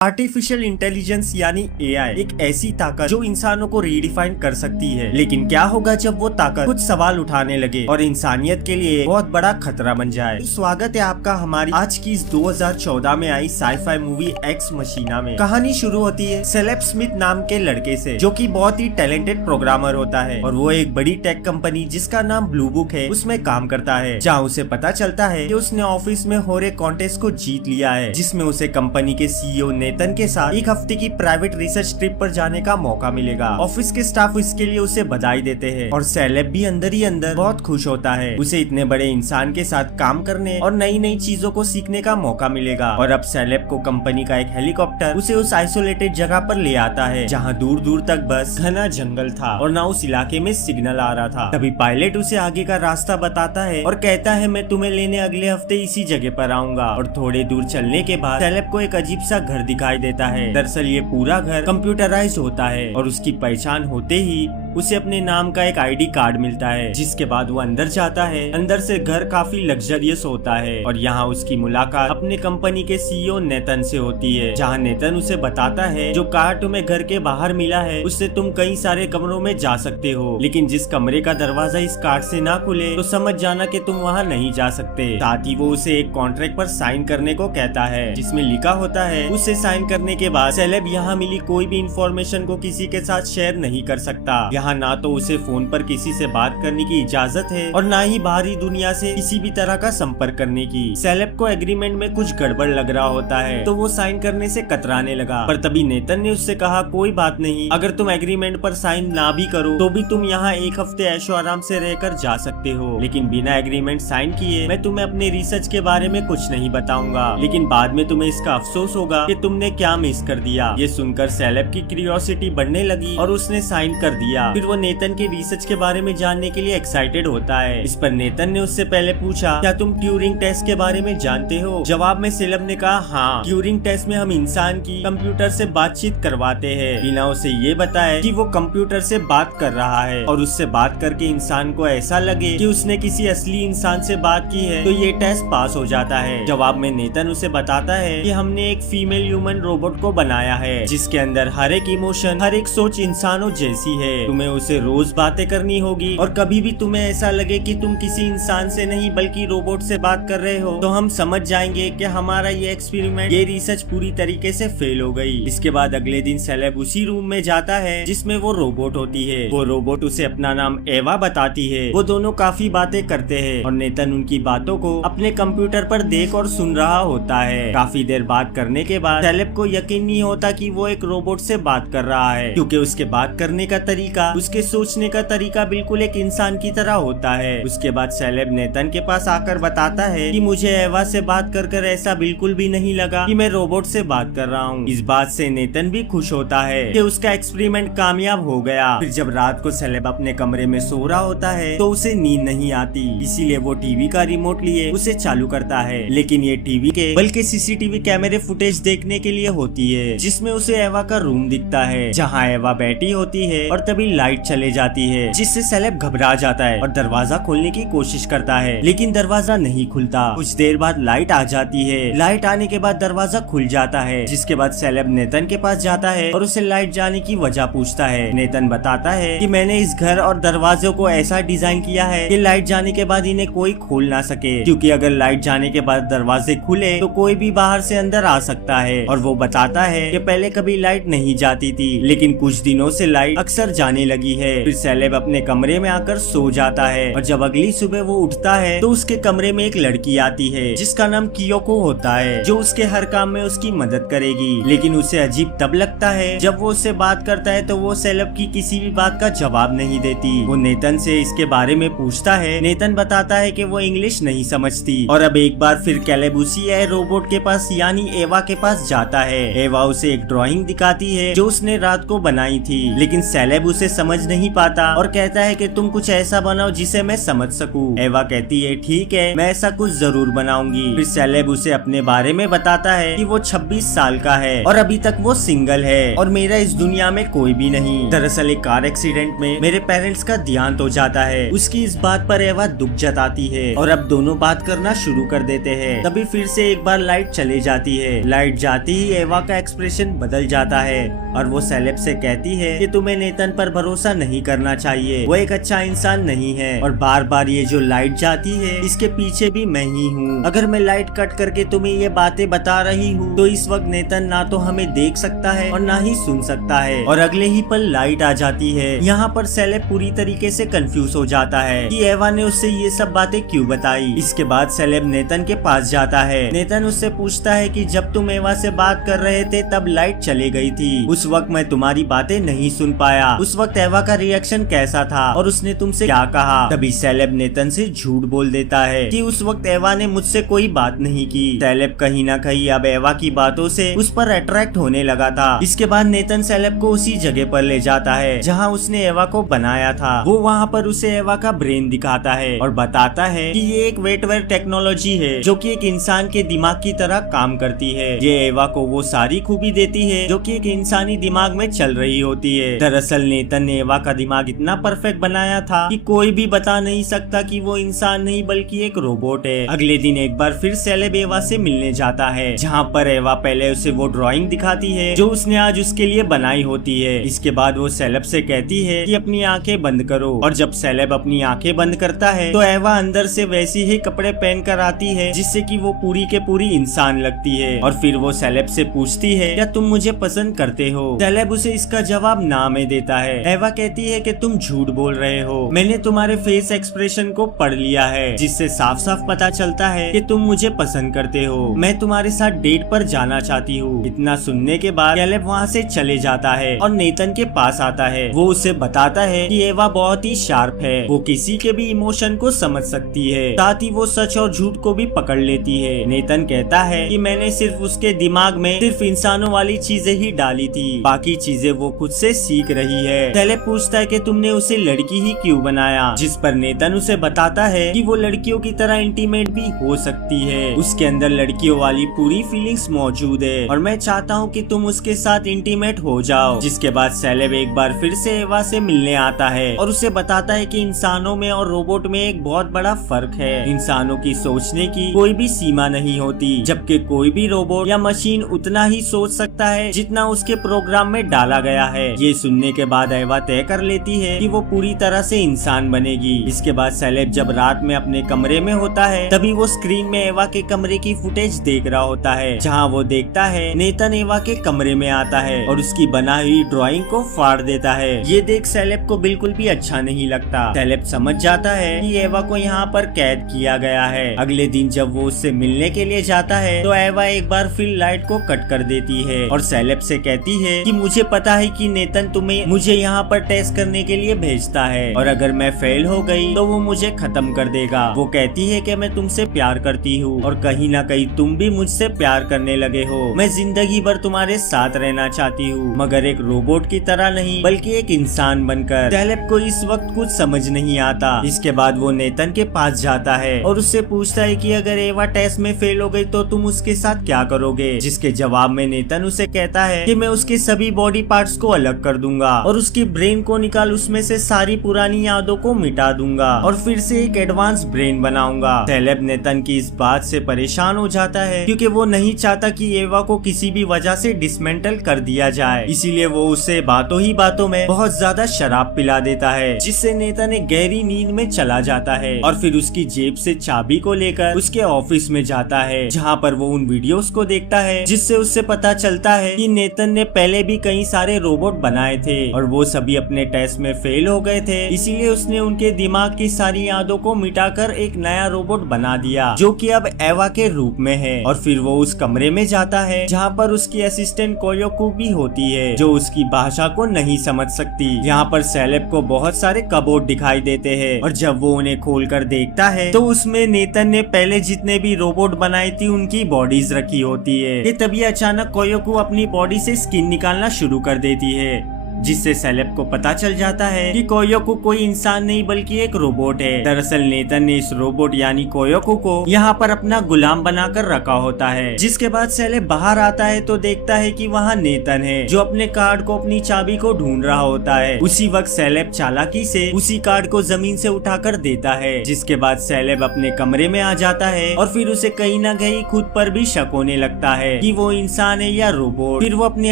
Artificial intelligence यानी AI एक ऐसी ताकत जो इंसानों को रीडिफाइन कर सकती है। लेकिन क्या होगा जब वो ताकत कुछ सवाल उठाने लगे और इंसानियत के लिए बहुत बड़ा खतरा बन जाए। तो स्वागत है आपका हमारी आज की इस 2014 में आई साईफाई मूवी एक्स मशीना में। कहानी शुरू होती है सेलेब स्मिथ नाम के लड़के से, जो कि बहुत ही टैलेंटेड प्रोग्रामर होता है और वो एक बड़ी टेक कंपनी जिसका नाम ब्लू बुक है उसमें काम करता है, जहाँ उसे पता चलता है कि उसने ऑफिस में हो रहे कॉन्टेस्ट को जीत लिया है, जिसमें उसे कंपनी के सीईओ नेतन के साथ एक हफ्ते की प्राइवेट रिसर्च ट्रिप पर जाने का मौका मिलेगा। ऑफिस के स्टाफ इसके लिए उसे बधाई देते हैं और सेलेब भी अंदर ही अंदर बहुत खुश होता है। उसे इतने बड़े इंसान के साथ काम करने और नई नई चीजों को सीखने का मौका मिलेगा। और अब सेलेब को कंपनी का एक हेलीकॉप्टर उसे उस आइसोलेटेड जगह पर ले आता है जहाँ दूर दूर तक बस घना जंगल था और ना उस इलाके में सिग्नल आ रहा था। तभी पायलट उसे आगे का रास्ता बताता है और कहता है मैं तुम्हें लेने अगले हफ्ते इसी जगह पर आऊंगा। और थोड़े दूर चलने के बाद सेलेब को एक अजीब सा घर दिखाई देता है। दरअसल ये पूरा घर कंप्यूटराइज होता है और उसकी पहचान होते ही उसे अपने नाम का एक आईडी कार्ड मिलता है, जिसके बाद वो अंदर जाता है। अंदर से घर काफी लग्जरियस होता है और यहाँ उसकी मुलाकात अपने कंपनी के सीईओ नेतन से होती है, जहाँ नेतन उसे बताता है जो कार्ड तुम्हें घर के बाहर मिला है उससे तुम कई सारे कमरों में जा सकते हो, लेकिन जिस कमरे का दरवाजा इस कार्ड से ना खुले तो समझ जाना कि तुम वहाँ नहीं जा सकते। साथ ही वो उसे एक कॉन्ट्रैक्ट पर साइन करने को कहता है जिसमें लिखा होता है उसे साइन करने के बाद सेलेब यहाँ मिली कोई भी इंफॉर्मेशन को किसी के साथ शेयर नहीं कर सकता। यहाँ ना तो उसे फोन पर किसी से बात करने की इजाजत है और ना ही बाहरी दुनिया से किसी भी तरह का संपर्क करने की। सेलेब को एग्रीमेंट में कुछ गड़बड़ लग रहा होता है तो वो साइन करने से कतराने लगा, पर तभी नेतन ने उससे कहा कोई बात नहीं, अगर तुम एग्रीमेंट पर साइन ना भी करो तो भी तुम यहाँ एक हफ्ते ऐशो आराम से रहकर जा सकते हो, लेकिन बिना एग्रीमेंट साइन किए मैं तुम्हें अपने रिसर्च के बारे में कुछ नहीं बताऊंगा, लेकिन बाद में तुम्हें इसका अफसोस होगा कि तुमने क्या मिस कर दिया। ये सुनकर सेलेब की क्यूरियोसिटी बढ़ने लगी और उसने साइन कर दिया। फिर वो नेतन के रिसर्च के बारे में जानने के लिए एक्साइटेड होता है। इस पर नेतन ने उससे पहले पूछा क्या तुम ट्यूरिंग टेस्ट के बारे में जानते हो। जवाब में सेलेब ने कहा हाँ, ट्यूरिंग टेस्ट में हम इंसान की कंप्यूटर से बातचीत करवाते हैं बिना उसे ये बताए कि वो कंप्यूटर से बात कर रहा है, और उससे बात करके इंसान को ऐसा लगे कि उसने किसी असली इंसान से बात की है तो ये टेस्ट पास हो जाता है। जवाब में नेतन उसे बताता है कि हमने एक फीमेल ह्यूमन रोबोट को बनाया है जिसके अंदर हर एक इमोशन हर एक सोच इंसानों जैसी है। तुम्हें उसे रोज बातें करनी होगी और कभी भी तुम्हें ऐसा लगे कि तुम किसी इंसान से नहीं बल्कि रोबोट से बात कर रहे हो तो हम समझ जाएंगे कि हमारा ये एक्सपेरिमेंट ये रिसर्च पूरी तरीके से फेल हो गई। इसके बाद अगले दिन सेलेब उसी रूम में जाता है जिसमें वो रोबोट होती है। वो रोबोट उसे अपना नाम एवा बताती है। वो दोनों काफी बातें करते हैं और नेतन उनकी बातों को अपने कंप्यूटर पर देख और सुन रहा होता है। काफी देर बात करने के बाद सेलेब को यकीन नहीं होता कि वो एक रोबोट से बात कर रहा है, क्योंकि उसके बात करने का तरीका उसके सोचने का तरीका बिल्कुल एक इंसान की तरह होता है। उसके बाद सेलेब नेतन के पास आकर बताता है कि मुझे एवा से बात कर ऐसा बिल्कुल भी नहीं लगा कि मैं रोबोट से बात कर रहा हूँ। इस बात से नेतन भी खुश होता है कि उसका एक्सपेरिमेंट कामयाब हो गया। फिर जब रात को सेलेब अपने कमरे में सो रहा होता है तो उसे नींद नहीं आती, इसीलिए वो टीवी का रिमोट लिए उसे चालू करता है, लेकिन ये टीवी के बल्कि सीसीटीवी कैमरे फुटेज देखने के लिए होती है, जिसमें उसे एवा का रूम दिखता है जहाँ एवा बैठी होती है। और तभी लाइट चले जाती है जिससे सेलेब घबरा जाता है और दरवाजा खोलने की कोशिश करता है, लेकिन दरवाजा नहीं खुलता। कुछ देर बाद लाइट आ जाती है। लाइट आने के बाद दरवाजा खुल जाता है, जिसके बाद सेलेब नेतन के पास जाता है और उसे लाइट जाने की वजह पूछता है। नेतन बताता है कि मैंने इस घर और दरवाजों को ऐसा डिजाइन किया है कि लाइट जाने के बाद इन्हें कोई खोल ना सके, क्योंकि अगर लाइट जाने के बाद दरवाजे खुले तो कोई भी बाहर से अंदर आ सकता है। और वो बताता है कि पहले कभी लाइट नहीं जाती थी, लेकिन कुछ दिनों से लाइट अक्सर जाने लगी है। फिर सेलेब अपने कमरे में आकर सो जाता है और जब अगली सुबह वो उठता है तो उसके कमरे में एक लड़की आती है जिसका नाम कियोको होता है, जो उसके हर काम में उसकी मदद करेगी। लेकिन उसे अजीब तब लगता है जब वो उससे बात करता है तो वो सेलेब की किसी भी बात का जवाब नहीं देती। वो नेतन से इसके बारे में पूछता है। नेतन बताता है कि वो इंग्लिश नहीं समझती। और अब एक बार फिर कैलेब उसी रोबोट के पास यानी एवा के पास जाता है। एवा उसे एक ड्राइंग दिखाती है जो उसने रात को बनाई थी, लेकिन सेलेब उसे समझ नहीं पाता और कहता है कि तुम कुछ ऐसा बनाओ जिसे मैं समझ सकूं। एवा कहती है ठीक है, मैं ऐसा कुछ जरूर बनाऊंगी। फिर सेलेब उसे अपने बारे में बताता है कि वो 26 साल का है और अभी तक वो सिंगल है और मेरा इस दुनिया में कोई भी नहीं। दरअसल एक कार एक्सीडेंट में मेरे पेरेंट्स का देहांत हो जाता है। उसकी इस बात पर एवा दुख जताती है और अब दोनों बात करना शुरू कर देते हैं। तभी फिर से एक बार लाइट चले जाती है। लाइट जाती ही एवा का एक्सप्रेशन बदल जाता है और वो सेलेब से कहती है कि तुम्हें नेतन पर भरोसा नहीं करना चाहिए, वो एक अच्छा इंसान नहीं है और बार बार ये जो लाइट जाती है इसके पीछे भी मैं ही हूँ। अगर मैं लाइट कट करके तुम्हें ये बातें बता रही हूँ तो इस वक्त नेतन ना तो हमें देख सकता है और ना ही सुन सकता है। और अगले ही पल लाइट आ जाती है। यहाँ पर सेलेब पूरी तरीके से कंफ्यूज हो जाता है कि एवा ने उससे ये सब बातें क्यों बताई। इसके बाद सेलेब नेतन के पास जाता है। नेतन उससे पूछता है कि जब तुम एवा से बात कर रहे थे तब लाइट चली गई थी, उस वक्त मैं तुम्हारी बातें नहीं सुन पाया, उस वक्त एवा का रिएक्शन कैसा था और उसने तुमसे क्या कहा। तभी सेलेब नेतन से झूठ बोल देता है कि उस वक्त एवा ने मुझसे कोई बात नहीं की। सेलेब कहीं ना कहीं अब एवा की बातों से उस पर अट्रैक्ट होने लगा था। इसके बाद नेतन सेलेब को उसी जगह पर ले जाता है जहाँ उसने एवा को बनाया था। वो वहाँ पर उसे एवा का ब्रेन दिखाता है और बताता है कि ये एक वेटवेयर टेक्नोलॉजी है जो कि एक इंसान के दिमाग की तरह काम करती है। ये एवा को वो सारी खूबी देती है जो कि एक इंसानी दिमाग में चल रही होती है। दरअसल नेतन ने एवा का दिमाग इतना परफेक्ट बनाया था कि कोई भी बता नहीं सकता कि वो इंसान नहीं बल्कि एक रोबोट है। अगले दिन एक बार फिर सेलेब एवा से मिलने जाता है जहाँ पर एवा पहले उसे वो ड्राइंग दिखाती है जो उसने आज उसके लिए बनाई होती है। इसके बाद वो सेलेब से कहती है कि अपनी आंखें बंद करो और जब सेलेब अपनी आंखें बंद करता है तो एवा अंदर से वैसी ही कपड़े पहन कर आती है जिससे कि वो पूरी के पूरी इंसान लगती है। और फिर वो सेलेब से पूछती है क्या तुम मुझे पसंद करते हो। सेलेब उसे इसका जवाब ना में देता है। एवा कहती है कि तुम झूठ बोल रहे हो, मैंने तुम्हारे फेस एक्सप्रेशन को पढ़ लिया है जिससे साफ साफ पता चलता है कि तुम मुझे पसंद करते हो, मैं तुम्हारे साथ डेट पर जाना चाहती हूँ। इतना सुनने के बाद सेलेब वहाँ से चले जाता है और नेतन के पास आता है। वो उसे बताता है कि एवा बहुत ही शार्प है, वो किसी के भी इमोशन को समझ सकती है, साथ ही वो सच और झूठ को भी पकड़ लेती है। नेतन कहता है कि मैंने सिर्फ उसके दिमाग में सिर्फ इंसानों वाली चीजें ही डाली थी, बाकी चीजें वो खुद से सीख रही है। सेलेब पूछता है कि तुमने उसे लड़की ही क्यों बनाया, जिस पर नेतन उसे बताता है कि वो लड़कियों की तरह इंटीमेट भी हो सकती है, उसके अंदर लड़कियों वाली पूरी फीलिंग्स मौजूद है और मैं चाहता हूँ कि तुम उसके साथ इंटीमेट हो जाओ। जिसके बाद सेलेब एक बार फिर से एवा से मिलने आता है और उसे बताता है कि इंसानों में और रोबोट में एक बहुत बड़ा फर्क है। इंसानों की सोचने की कोई भी सीमा नहीं होती, जबकि कोई भी रोबोट या मशीन उतना ही सोच सकता है जितना उसके प्रोग्राम में डाला गया है। ये सुनने के बाद एवा तय कर लेती है कि वो पूरी तरह से इंसान बनेगी। इसके बाद सेलेब जब रात में अपने कमरे में होता है तभी वो स्क्रीन में एवा के कमरे की फुटेज देख रहा होता है जहाँ वो देखता है नेतन एवा के कमरे में आता है और उसकी बनाई हुई ड्राइंग को फाड़ देता है। ये देख सेलेब को बिल्कुल भी अच्छा नहीं लगता। सेलेब समझ जाता है कि एवा को यहाँ पर कैद किया गया है। अगले दिन जब वो उससे मिलने के लिए जाता है तो एवा एक बार फिर लाइट को कट कर देती है और सेलेब से कहती है कि मुझे पता है कि नेतन तुम्हें मुझे यहाँ पर टेस्ट करने के लिए भेजता है और अगर मैं फेल हो गई तो वो मुझे खत्म कर देगा। वो कहती है कि मैं तुमसे प्यार करती हूँ और कहीं ना कहीं तुम भी मुझसे प्यार करने लगे हो, मैं जिंदगी भर तुम्हारे साथ रहना चाहती हूँ, मगर एक रोबोट की तरह नहीं बल्कि एक इंसान बनकर। सेलेब को इस वक्त कुछ समझ नहीं आता। इसके बाद वो नेतन के पास जाता है और उससे पूछता है कि अगर एवा टेस्ट में फेल हो गई तो तुम उसके साथ क्या करोगे। जिसके जवाब में नेतन उसे कहता है कि मैं उसके सभी बॉडी पार्ट्स को अलग कर दूंगा और उसकी ब्रेन को निकाल उसमें से सारी पुरानी यादों को मिटा दूंगा और फिर से एक एडवांस ब्रेन बनाऊंगा। सेलेब नेतन की इस बात से परेशान हो जाता है क्योंकि वो नहीं चाहता कि एवा को किसी भी वजह से डिसमेंटल कर दिया जाए, इसीलिए वो उसे बातों ही बातों में बहुत ज्यादा शराब पिला देता है जिससे नेतन एक गहरी नींद में चला जाता है और फिर उसकी जेब से चाबी को लेकर उसके ऑफिस में जाता है जहाँ पर वो उन वीडियोस को देखता है जिससे उससे पता चलता है कि नेतन ने पहले भी कई सारे रोबोट बनाए थे और वो सभी अपने टेस्ट में फेल हो गए थे, इसीलिए उसने उनके दिमाग की सारी यादों को मिटाकर एक नया रोबोट बना दिया जो कि अब एवा के रूप में है। और फिर वो उस कमरे में जाता है जहाँ पर उसकी असिस्टेंट कोयोको भी होती है जो उसकी भाषा को नहीं समझ सकती। यहाँ पर सेलेब को बहुत सारे कबोर्ड दिखाई देते हैं और जब वो उन्हें खोलकर देखता है तो उसमें नेतन ने पहले जितने भी रोबोट बनाई थी उनकी बॉडीज रखी होती है। तभी अचानक कोयोको अपनी बॉडी से स्किन निकालना शुरू कर देती है जिससे सेलेब को पता चल जाता है कि कोयोकू कोई इंसान नहीं बल्कि एक रोबोट है। दरअसल नेतन ने इस रोबोट यानी कोयोकू को यहाँ पर अपना गुलाम बनाकर रखा होता है। जिसके बाद सेलेब बाहर आता है तो देखता है कि वहाँ नेतन है जो अपने कार्ड को अपनी चाबी को ढूंढ रहा होता है। उसी वक्त सेलेब चालाकी से उसी कार्ड को जमीन से उठाकर देता है। जिसके बाद सेलेब अपने कमरे में आ जाता है और फिर उसे कहीं ना कहीं खुद पर भी शक होने लगता है कि वो इंसान है या रोबोट। फिर वो अपने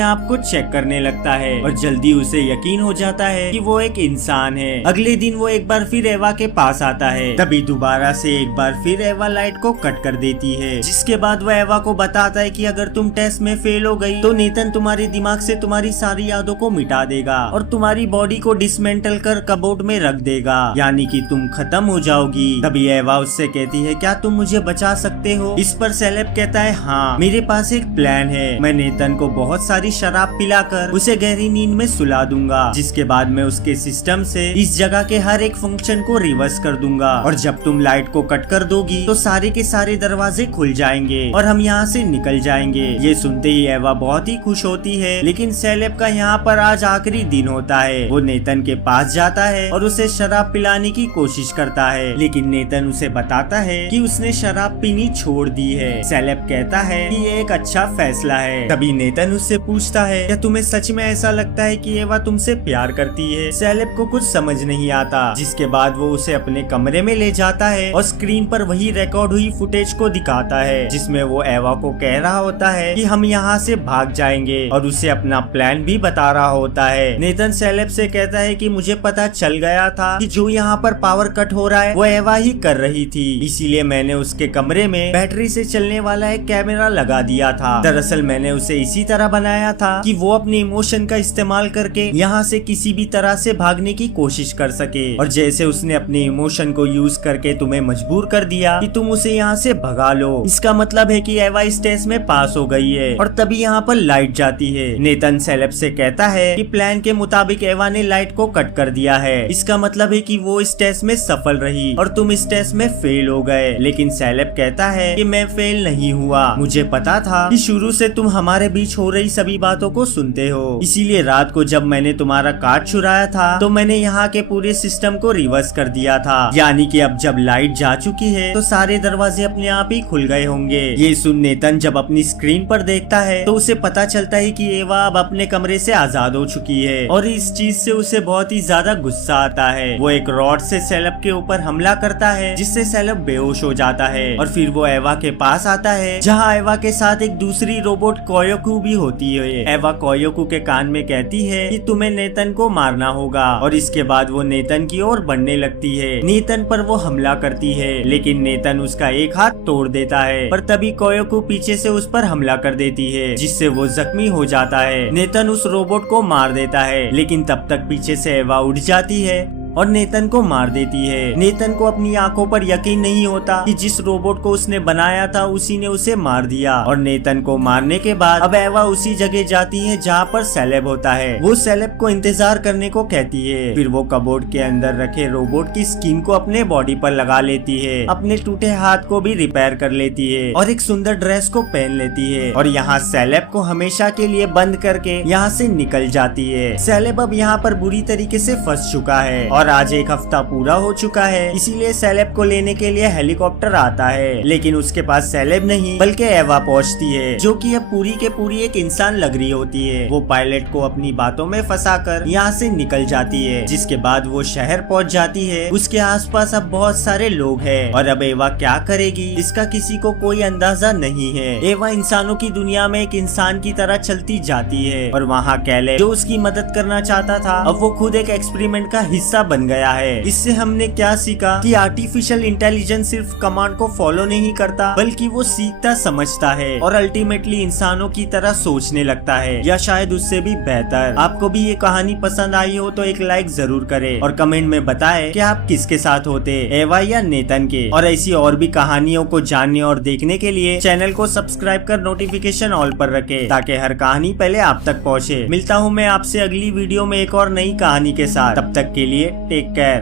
आप को चेक करने लगता है और जल्दी उसे यकीन हो जाता है कि वो एक इंसान है। अगले दिन वो एक बार फिर एवा के पास आता है। तभी दोबारा से एक बार फिर एवा लाइट को कट कर देती है। जिसके बाद वो एवा को बताता है कि अगर तुम टेस्ट में फेल हो गई तो नेतन तुम्हारे दिमाग से तुम्हारी सारी यादों को मिटा देगा और तुम्हारी बॉडी को डिसमेंटल कर कबोर्ड में रख देगा, यानी कि तुम खत्म हो जाओगी। तभी एवा उससे कहती है क्या तुम मुझे बचा सकते हो? इस पर सेलेब कहता है हाँ, मेरे पास एक प्लान है। मैं नेतन को बहुत सारी शराब पिलाकर उसे गहरी नींद में सुला दूंगा। जिसके बाद मैं उसके सिस्टम से इस जगह के हर एक फंक्शन को रिवर्स कर दूंगा और जब तुम लाइट को कट कर दोगी तो सारे के सारे दरवाजे खुल जाएंगे और हम यहाँ से निकल जाएंगे। ये सुनते ही एवा बहुत ही खुश होती है। लेकिन सेलेब का यहाँ पर आज आखिरी दिन होता है। वो नेतन के पास जाता है और उसे शराब पिलाने की कोशिश करता है, लेकिन नेतन उसे बताता है कि उसने शराब पीनी छोड़ दी है। सेलेब कहता है कि ये एक अच्छा फैसला है। तभी नेतन उससे पूछता है क्या तुम्हें सच में ऐसा लगता है कि एवा तुमसे प्यार करती है? सेलेब को कुछ समझ नहीं आता। जिसके बाद वो उसे अपने कमरे में ले जाता है और स्क्रीन पर वही रिकॉर्ड हुई फुटेज को दिखाता है जिसमें वो एवा को कह रहा होता है कि हम यहाँ से भाग जाएंगे और उसे अपना प्लान भी बता रहा होता है। नेतन सेलेब से कहता है कि मुझे पता चल गया था कि जो यहाँ पर पावर कट हो रहा है वो एवा ही कर रही थी, इसीलिए मैंने उसके कमरे में बैटरी से चलने वाला एक कैमरा लगा दिया था। दरअसल मैंने उसे इसी तरह बनाया था कि वो अपने इमोशन का इस्तेमाल करके यहाँ से किसी भी तरह से भागने की कोशिश कर सके। और जैसे उसने अपने इमोशन को यूज करके तुम्हें मजबूर कर दिया कि तुम उसे यहाँ से भगा लो, इसका मतलब है कि एवा इस टेस्ट में पास हो गई है। और तभी यहाँ पर लाइट जाती है। नेतन सेलेब से कहता है कि प्लान के मुताबिक एवा ने लाइट को कट कर दिया है, इसका मतलब है कि वो इस टेस्ट में सफल रही और तुम इस टेस्ट में फेल हो गए। लेकिन सेलेब कहता है कि मैं फेल नहीं हुआ, मुझे पता था कि शुरू से तुम हमारे बीच हो रही सभी बातों को सुनते हो, इसीलिए रात को जब मैंने तुम्हारा कार्ड चुराया था तो मैंने यहाँ के पूरे सिस्टम को रिवर्स कर दिया था, यानी कि अब जब लाइट जा चुकी है तो सारे दरवाजे अपने आप ही खुल गए होंगे। ये सुन नेतन जब अपनी स्क्रीन पर देखता है तो उसे पता चलता है कि एवा अब अपने कमरे से आजाद हो चुकी है और इस चीज से उसे बहुत ही ज्यादा गुस्सा आता है। वो एक रॉड से सेलेब के ऊपर हमला करता है जिससे सेलेब बेहोश हो जाता है और फिर वो एवा के पास आता है जहाँ एवा के साथ एक दूसरी रोबोट कोयोकू भी होती है। एवा कोयोकू के कान में कहती है कि तुम्हें नेतन को मारना होगा और इसके बाद वो नेतन की ओर बढ़ने लगती है। नेतन पर वो हमला करती है लेकिन नेतन उसका एक हाथ तोड़ देता है, पर तभी कोयोकू पीछे से उस पर हमला कर देती है जिससे वो जख्मी हो जाता है। नेतन उस रोबोट को मार देता है लेकिन तब तक पीछे से एवा उठ जाती है और नेतन को मार देती है। नेतन को अपनी आंखों पर यकीन नहीं होता कि जिस रोबोट को उसने बनाया था उसी ने उसे मार दिया। और नेतन को मारने के बाद अब एवा उसी जगह जाती है जहाँ पर सेलेब होता है। वो सेलेब को इंतजार करने को कहती है। फिर वो कबोर्ड के अंदर रखे रोबोट की स्किन को अपने बॉडी पर लगा लेती है, अपने टूटे हाथ को भी रिपेयर कर लेती है और एक सुंदर ड्रेस को पहन लेती है और यहाँ सेलेब को हमेशा के लिए बंद करके यहाँ से निकल जाती है। सेलेब अब यहाँ पर बुरी तरीके से फंस चुका है और आज एक हफ्ता पूरा हो चुका है, इसीलिए सेलेब को लेने के लिए हेलीकॉप्टर आता है। लेकिन उसके पास सेलेब नहीं बल्कि एवा पहुंचती है जो कि अब पूरी के पूरी एक इंसान लग रही होती है। वो पायलट को अपनी बातों में फंसाकर यहाँ से निकल जाती है। जिसके बाद वो शहर पहुंच जाती है। उसके आसपास अब बहुत सारे लोग हैं और अब एवा क्या करेगी इसका किसी को कोई अंदाजा नहीं है। एवा इंसानों की दुनिया में एक इंसान की तरह चलती जाती है और वहाँ कैलेब जो उसकी मदद करना चाहता था अब वो खुद एक एक्सपेरिमेंट का हिस्सा बन गया है। इससे हमने क्या सीखा कि आर्टिफिशियल इंटेलिजेंस सिर्फ कमांड को फॉलो नहीं करता बल्कि वो सीखता समझता है और अल्टीमेटली इंसानों की तरह सोचने लगता है या शायद उससे भी बेहतर। आपको भी ये कहानी पसंद आई हो तो एक लाइक जरूर करें और कमेंट में बताएं कि आप किसके साथ होते, एवा या नेतन के। और ऐसी और भी कहानियों को जानने और देखने के लिए चैनल को सब्सक्राइब कर नोटिफिकेशन ऑल पर रखें ताकि हर कहानी पहले आप तक पहुँचे। मिलता हूँ मैं आपसे अगली वीडियो में एक और नई कहानी के साथ, तब तक के लिए टेक केयर।